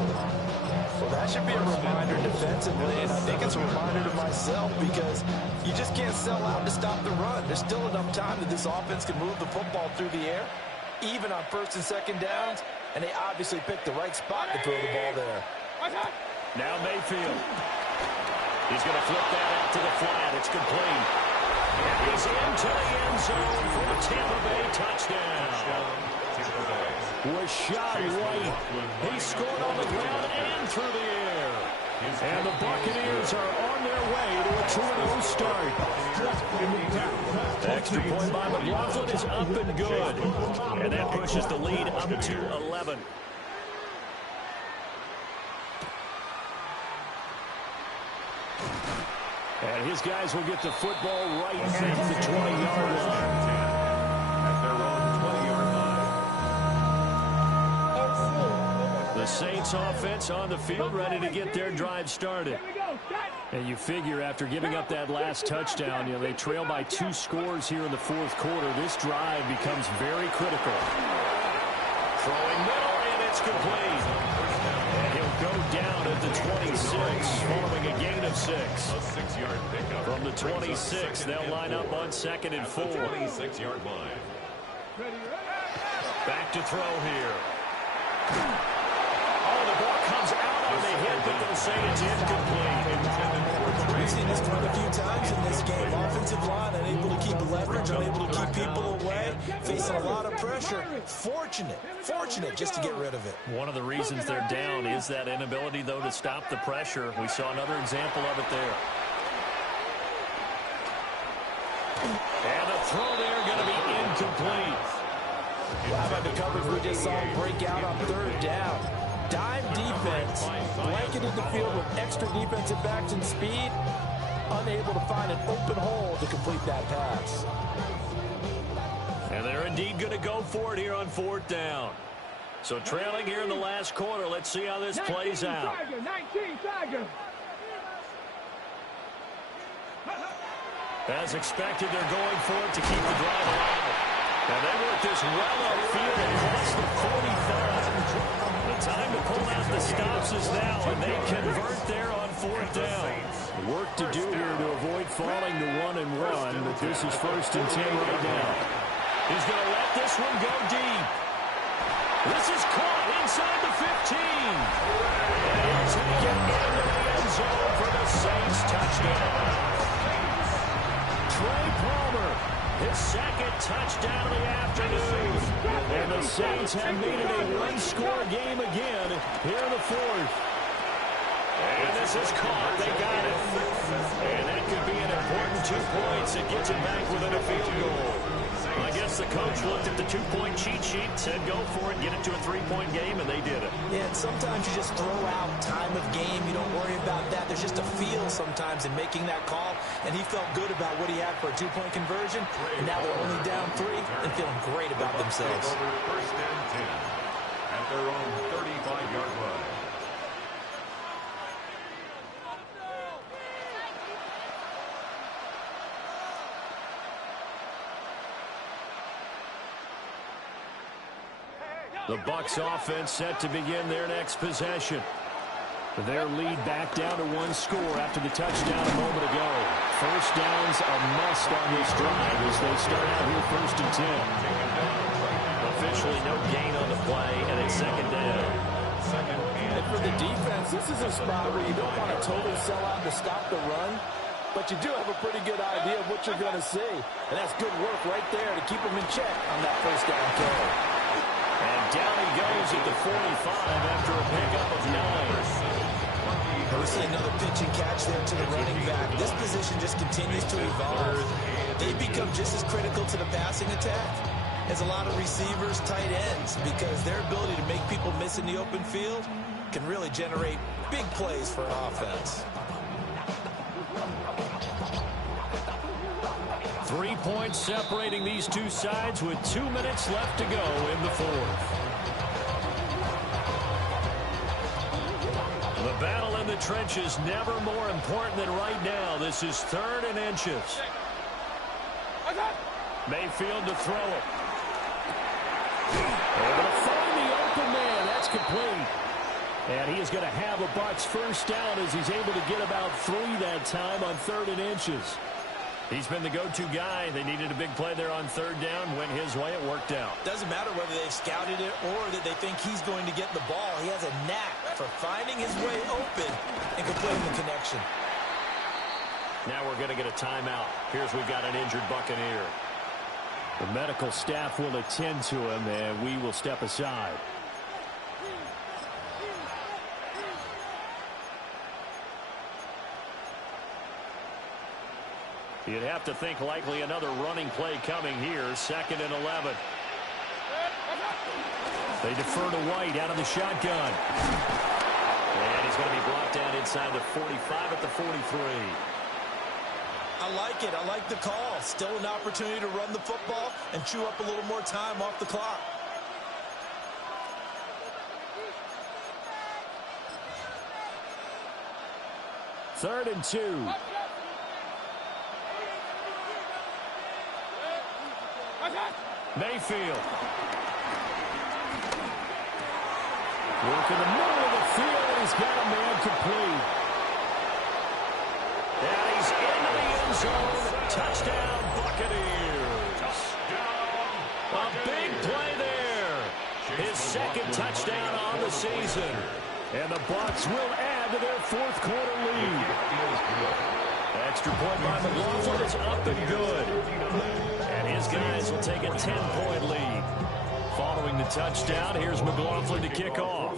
Well, that should be a reminder defensively, and I think it's a reminder to myself because you just can't sell out to stop the run. There's still enough time that this offense can move the football through the air, even on 1st and 2nd downs, and they obviously picked the right spot to throw the ball there. Now Mayfield. He's going to flip that out to the flat. It's complete. And he's into the end zone for a Tampa Bay touchdown. Was shot right. He scored on the ground and through the air. And the Buccaneers are on their way to a 2-0 start. Extra point by McLaughlin is up and good. And that pushes the lead up to 11. And his guys will get the football right at the 20-yard line. At their own 20-yard line. The Saints offense on the field ready to get their drive started. And you figure after giving up that last touchdown, you know, they trail by 2 scores here in the 4th quarter. This drive becomes very critical. Throwing middle, and it's complete. And he'll go down at the 26, following a gain of 6. A 6-yard pickup. From the 26, they'll line up on 2nd and 4. 26-yard line. Back to throw here. Oh, the ball comes out on the hit, but they'll say it's incomplete. We've seen this quite a few times in this game. Offensive line unable to keep leverage, unable to keep people away, facing a lot of pressure. Fortunate just to get rid of it. One of the reasons they're down is that inability, though, to stop the pressure. We saw another example of it there. And the throw there going to be incomplete. How about the coverage we just saw break out on third down? Dime defense, blanketed the field with extra defensive backs and speed, unable to find an open hole to complete that pass. And they're indeed going to go for it here on fourth down. So trailing here in the last quarter, let's see how this plays out. 19 Tiger. As expected, they're going for it to keep the drive alive. And they work this well upfield across the 45. The time to pull out the stops is now, and they convert there on fourth down. Work to do here to avoid falling to 1-and-1, but this is 1st and 10 right now. He's going to let this one go deep. This is caught inside the 15. And he'll take it into the end zone for the Saints touchdown. Trey Palmer, his second touchdown of the afternoon. And the Saints have made it a one-score game again here in the fourth. And this is caught. They got it. And that could be an important 2 points. It gets it back within a field goal. I guess the coach looked at the 2-point cheat sheet, said go for it, get it to a 3-point game, and they did it. Yeah, and sometimes you just throw out time of game. You don't worry about that. There's just a feel sometimes in making that call, and he felt good about what he had for a 2-point conversion, and now they're only down 3 and feeling great about themselves. First and 10 at their own 35-yard line. The Bucs offense set to begin their next possession. Their lead back down to 1 score after the touchdown a moment ago. First down's a must on this drive as they start out here 1st and 10. Officially no gain on the play, and it's second down. And for the defense, this is a spot where you don't want to totally sell out to stop the run, but you do have a pretty good idea of what you're going to see. And that's good work right there to keep them in check on that first down carry. And down he goes at the 45 after a pickup of 9. We see another pitch and catch there to the running back. This position just continues to evolve. They become just as critical to the passing attack as a lot of receivers, tight ends, because their ability to make people miss in the open field can really generate big plays for an offense. 3 points separating these two sides with 2 minutes left to go in the fourth. The battle in the trenches never more important than right now. This is 3rd and inches. Mayfield to throw it. Able to find the open man. That's complete. And he is going to have a Bucs first down as he's able to get about 3 that time on 3rd and inches. He's been the go-to guy. They needed a big play there on 3rd down. Went his way. It worked out. Doesn't matter whether they've scouted it or that they think he's going to get the ball. He has a knack for finding his way open and completing the connection. Now we're going to get a timeout. Here's we've got an injured Buccaneer. The medical staff will attend to him, and we will step aside. You'd have to think likely another running play coming here. 2nd and 11. They defer to White out of the shotgun. And he's going to be brought down inside the 45 at the 43. I like it. I like the call. Still an opportunity to run the football and chew up a little more time off the clock. Third and 2. Mayfield. Work in the middle of the field, and he's got a man complete. And he's into the end zone. Touchdown, Buccaneers. Touchdown, A big play there. His second touchdown on the season. And the Bucs will add to their fourth quarter lead. Extra point by McLaughlin is up and good. And his guys will take a 10-point lead. Following the touchdown, here's McLaughlin to kick off.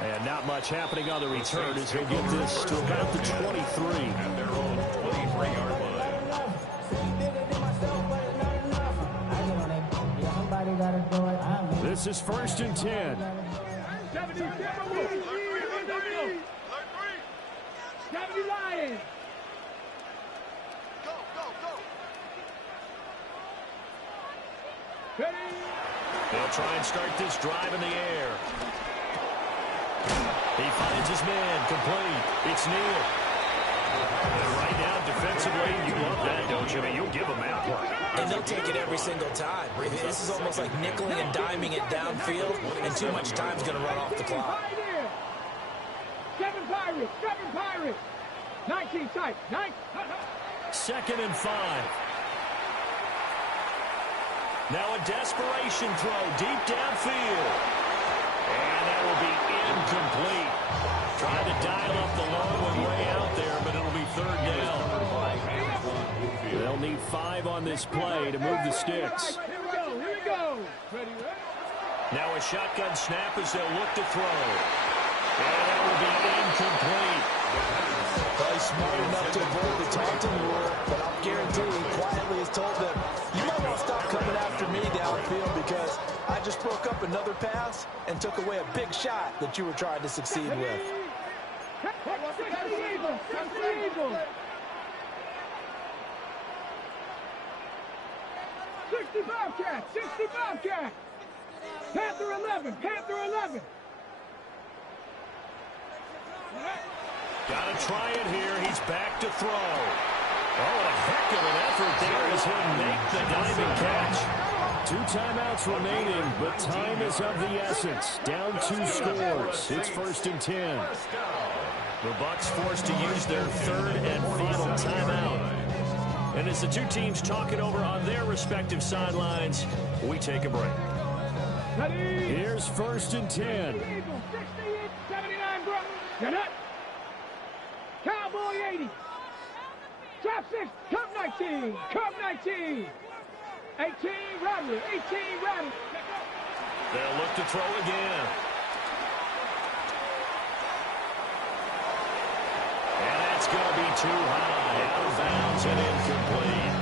And not much happening on the return as he'll get this to about the 23. At their own 23-yard line. This is 1st and 10. 70 Lions. Ready? They'll try and start this drive in the air. He finds his man, complete. It's Neal. And right now, defensively, you love that, don't you? I mean, you'll give them that one. And they'll take it every single time. This is almost like nickeling and diming it downfield, and too much time's going to run off the clock. 7 Pirates. 19 tight. 9. 2nd and 5. Now a desperation throw deep downfield. And that will be incomplete. Trying to dial up the long one way out there, but it'll be 3rd down. They'll need 5 on this play to move the sticks. Here we go. Ready? Now a shotgun snap as they'll look to throw. And that will be incomplete. Probably smart enough to avoid the taunting rule, but I'll guarantee he quietly has told them, you might want to stop coming after me downfield because I just broke up another pass and took away a big shot that you were trying to succeed with. 65 cat. Panther 11. Got to try it here. He's back to throw. Oh, a heck of an effort there as he'll make the diving catch. 2 timeouts remaining, but time is of the essence. Down 2 scores. It's 1st and 10. The Bucs forced to use their 3rd and final timeout. And as the two teams talk it over on their respective sidelines, we take a break. Here's 1st and 10. 79, bro. Get up. Cowboy 80. Top 6. Cup 19. 18 Rattler. They'll look to throw again. And that's going to be too high. Out of bounds and incomplete.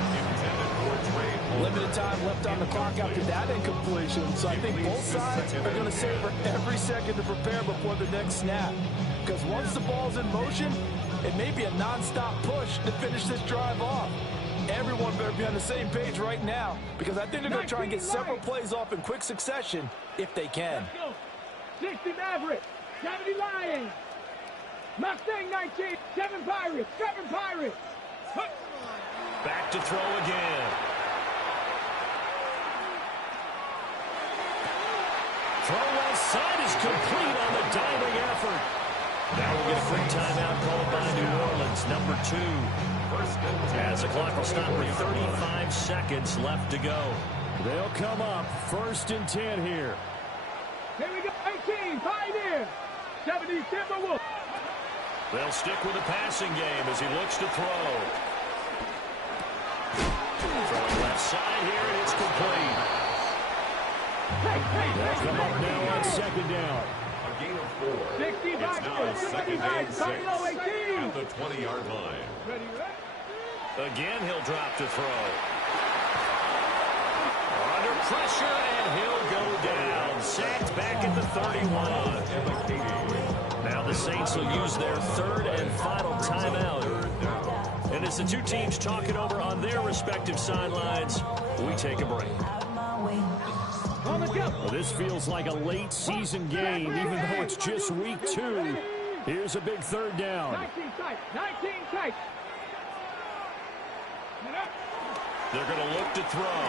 Limited time left on the clock after that incompletion, so I think both sides are going to savor every second to prepare before the next snap. Because once the ball's in motion, it may be a non-stop push to finish this drive off. Everyone better be on the same page right now, because I think they're going to try and get several plays off in quick succession if they can. 60 Maverick. 70 Lions. Mustang 19. 7 Pirates. Back to throw again. Throw left side is complete on the diving effort. Now we'll get a quick timeout called by New Orleans, number 2. As the clock will stop with 35 seconds left to go. They'll come up 1st and 10 here. Here we go. 18 Pioneer. 70 Timberwolves. They'll stick with the passing game as he looks to throw. Throwing left side here, and it's complete. They'll come up now on 2nd down. A gain of 4. 65 It's now 2nd and 6 at the 20-yard line. Ready? Again, he'll drop to throw. Under pressure, and he'll go down. Sacked back at the 31. Now the Saints will use their 3rd and final timeout. And as the two teams talk it over on their respective sidelines, we take a break. Well, this feels like a late season game, even though it's just week 2. Here's a big 3rd down. 19 tight. They're going to look to throw.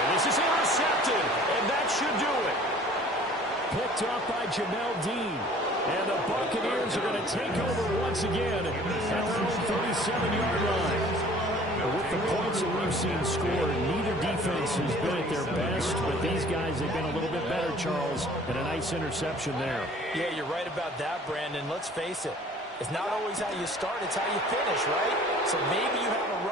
And this is intercepted, and that should do it. Picked up by Jamel Dean. And the Buccaneers are going to take over once again at their own 37-yard line. With the points that we've seen scored, neither defense has been at their best, but these guys have been a little bit better, Charles, and a nice interception there. Yeah, you're right about that, Brandon. Let's face it. It's not always how you start, it's how you finish, right? So maybe you have a rough